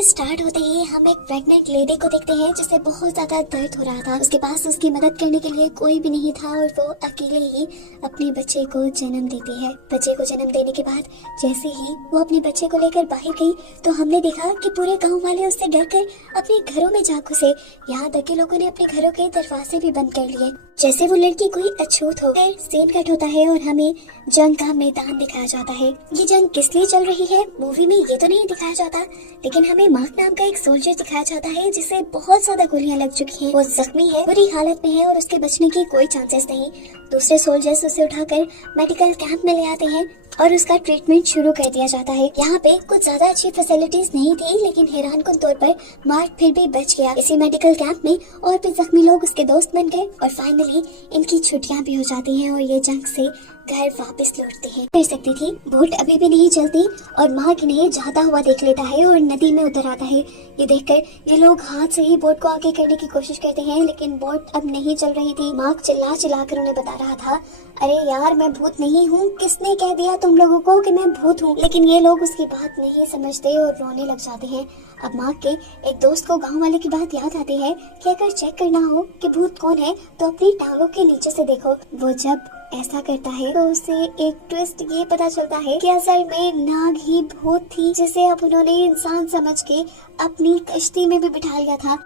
Film start होते ही हम एक प्रेग्नेंट लेडी को देखते हैं जिसे बहुत ज्यादा दर्द हो रहा था। उसके पास उसकी मदद करने के लिए कोई भी नहीं था और वो अकेले ही अपने बच्चे को जन्म देती है। बच्चे को जन्म देने के बाद जैसे ही वो अपने बच्चे को लेकर बाहर गई तो हमने देखा कि पूरे गांव वाले उससे डरकर अपने घरों में जा घुसे। यहाँ तक के लोगों ने अपने घरों के दरवाजे भी बंद कर लिए जैसे वो लड़की कोई अछूत हो। फिर सीन कट होता है और हमें जंग का मैदान दिखाया जाता है। ये जंग किस लिए चल रही है मूवी में ये तो नहीं दिखाया जाता, लेकिन हमें मार्क नाम का एक सोल्जर दिखाया जाता है जिसे बहुत ज्यादा गोलियां लग चुकी हैं। वो जख्मी है, बुरी हालत में है और उसके बचने की कोई चांसेस नहीं। दूसरे सोल्जर्स उसे उठाकर मेडिकल कैंप में ले आते हैं और उसका ट्रीटमेंट शुरू कर दिया जाता है। यहाँ पे कुछ ज्यादा अच्छी फैसिलिटीज नहीं थी, लेकिन हैरानकुन तौर पर मार्क फिर भी बच गया। इसी मेडिकल कैंप में और भी जख्मी लोग उसके दोस्त बन गए और फाइनली इनकी छुट्टियां भी हो जाती हैं और ये जंग से घर वापस लौटते हैं। कर सकती थी, बोट अभी भी नहीं चलती और मार्क इन्हें जाता हुआ देख लेता है और नदी में उतर आता है। ये देखकर ये लोग हाथ से ही बोट को आगे करने की कोशिश करते हैं, लेकिन बोट अब नहीं चल रही थी। मार्क चिल्ला चिल्ला कर उन्हें बता रहा था, अरे यार मैं भूत नहीं हूँ, किसने कह दिया तुम लोगों को कि मैं भूत हूँ। लेकिन ये लोग उसकी बात नहीं समझते और रोने लग जाते हैं। अब मार्क के एक दोस्त को गांव वाले की बात याद आती है कि अगर चेक करना हो कि भूत कौन है तो अपनी टांगों के नीचे से देखो। वो जब ऐसा करता है तो उसे एक ट्विस्ट ये पता चलता है कि असल में नाग ही भूत थी, जिसे अब उन्होंने इंसान समझ के अपनी कश्ती में भी बिठा लिया था।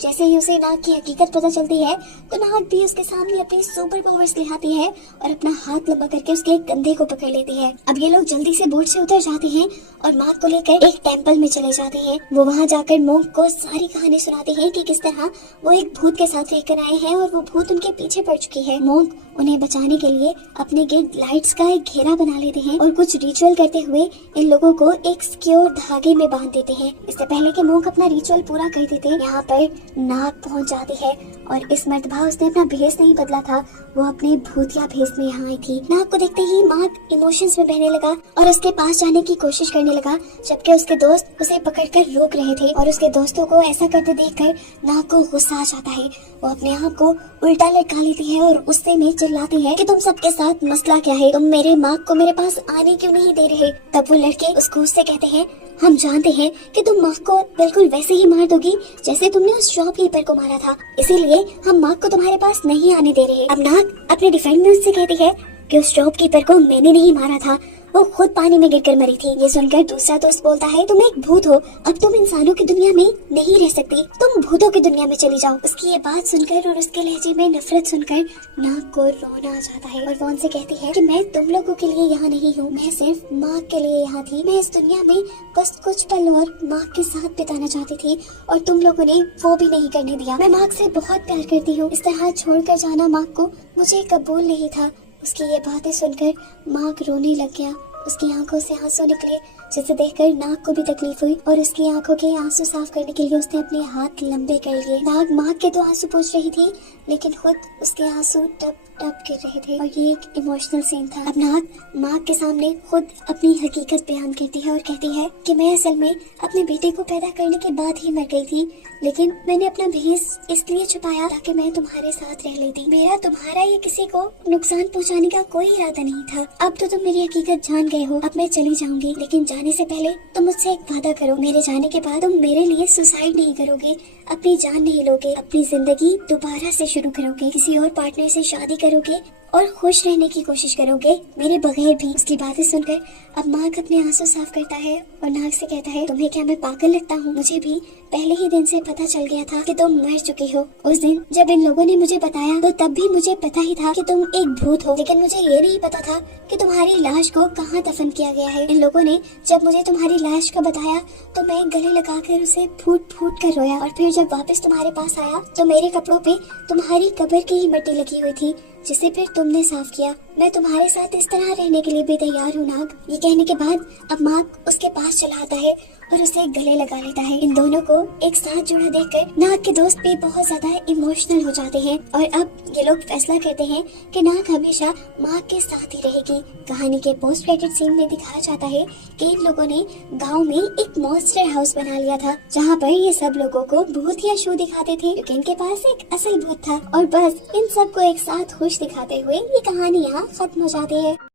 जैसे ही उसे नाग की हकीकत पता चलती है तो नाग भी उसके सामने अपने सुपर पावर्स दिखाती है और अपना हाथ लंबा करके उसके कंधे को पकड़ लेती है। अब ये लोग जल्दी से बोट से उतर जाते हैं और मार्क को लेकर एक टेंपल में चले जाते हैं। वो वहाँ जाकर मोंक को सारी कहानी सुनाते हैं कि किस तरह वो एक भूत के साथ रहकर आए हैं और वो भूत उनके पीछे पड़ चुकी है। मोंक उन्हें बचाने के लिए अपने गिर्द लाइट्स का एक घेरा बना लेते हैं और कुछ रिचुअल करते हुए इन लोगों को एक सिक्योर धागे में बांध देते हैं। इससे पहले कि मोंक अपना रिचुअल पूरा कर देते यहाँ पर नाग पहुंच जाती है और इस मर्तबा उसने अपना भेष नहीं बदला था, वो अपने भूतिया भेष में यहाँ आई थी। नाग को देखते ही मार्क इमोशंस में बहने लगा और उसके पास जाने की कोशिश करने लगा, जबकि उसके दोस्त उसे पकड़कर रोक रहे थे। और उसके दोस्तों को ऐसा करते देखकर नाग को गुस्सा आ जाता है। वो अपने आप को उल्टा लटका लेती है और गुस्से में चिल्लाती है कि तुम सबके साथ मसला क्या है, तुम मेरे मार्क को मेरे पास आने क्यों नहीं दे रहे। तब वो लड़के उसको उससे कहते हैं, हम जानते हैं कि तुम मार्क को बिल्कुल वैसे ही मार दोगी जैसे तुमने उस शॉपकीपर को मारा था, इसीलिए हम मार्क को तुम्हारे पास नहीं आने दे रहे। अब नाग अपने डिफेंस में उससे कहती है कि उस शॉपकीपर को मैंने नहीं मारा था, वो खुद पानी में गिरकर मरी थी। ये सुनकर दूसरा दोस्त बोलता है, तुम एक भूत हो, अब तुम इंसानों की दुनिया में नहीं रह सकती, तुम भूतों की दुनिया में चली जाओ। उसकी ये बात सुनकर और उसके लहजे में नफरत सुनकर नाग को रोना आ जाता है और वो उनसे कहती है कि मैं तुम लोगों के लिए यहाँ नहीं हूँ, मैं सिर्फ माँ के लिए यहाँ थी। मैं इस दुनिया में बस कुछ पल और माँ के साथ बिताना चाहती थी और तुम लोगों ने वो भी नहीं करने दिया। मैं माँ से बहुत प्यार करती हूँ, इस तरह छोड़कर जाना माँ को मुझे कबूल नहीं था। उसकी ये बातें सुनकर मार्क रोने लग गया। उसकी आंखों से आंसू निकले, जिसे देखकर नाग को भी तकलीफ हुई और उसकी आंखों के आंसू साफ करने के लिए उसने अपने हाथ लंबे कर लिए। नाग मार्क के तो आंसू पोंछ रही थी, लेकिन खुद उसके आंसू टप टप गिर रहे थे और ये एक इमोशनल सीन था। अब नाग मार्क के सामने खुद अपनी हकीकत बयान करती है और कहती है कि मैं असल में अपने बेटे को पैदा करने के बाद ही मर गई थी, लेकिन मैंने अपना भेष इसलिए छुपाया ताकि मैं तुम्हारे साथ रह लेती। मेरा तुम्हारा या किसी को नुकसान पहुंचाने का कोई इरादा नहीं था। अब तो तुम मेरी हकीकत जान गए हो, अब मैं चली जाऊंगी, लेकिन जाने से पहले तुम मुझसे एक वादा करो, मेरे जाने के बाद तुम मेरे लिए सुसाइड नहीं करोगे, अपनी जान नहीं लोगे, अपनी जिंदगी दोबारा से शुरू करोगे, किसी और पार्टनर से शादी करोगे और खुश रहने की कोशिश करोगे मेरे बगैर भी। उसकी बातें सुनकर अब मार्क अपने आंसू साफ करता है और नाग से कहता है, तुम्हें क्या मैं पागल लगता हूँ? मुझे भी पहले ही दिन से पता चल गया था कि तुम मर चुकी हो। उस दिन जब इन लोगों ने मुझे बताया तो तब भी मुझे पता ही था कि तुम एक भूत हो, लेकिन मुझे ये नहीं पता था कि तुम्हारी लाश को कहाँ दफन किया गया है। इन लोगों ने जब मुझे तुम्हारी लाश का बताया तो मैं गले लगाकर उसे फूट फूट कर रोया और फिर जब वापस तुम्हारे पास आया तो मेरे कपड़ों पे तुम्हारी कब्र की ही मिट्टी लगी हुई थी, जिसे फिर तुमने साफ किया। मैं तुम्हारे साथ इस तरह रहने के लिए भी तैयार हूँ नाग। ये कहने के बाद अब मार्क उसके पास चला आता है और उसे गले लगा लेता है। इन दोनों को एक साथ जुड़ा देखकर नाग के दोस्त भी बहुत ज्यादा इमोशनल हो जाते हैं और अब ये लोग फैसला करते हैं कि नाग हमेशा मार्क के साथ ही रहेगी। कहानी के पोस्ट क्रेडिट सीन में दिखाया जाता है कि इन लोगों ने गांव में एक मॉन्स्टर हाउस बना लिया था, जहाँ पर ये सब लोगों को भूतिया शो दिखाते थे, क्योंकि इनके पास एक असल भूत था। और बस इन सबको एक साथ खुश दिखाते हुए ये कहानी यहाँ खत्म हो जाती है।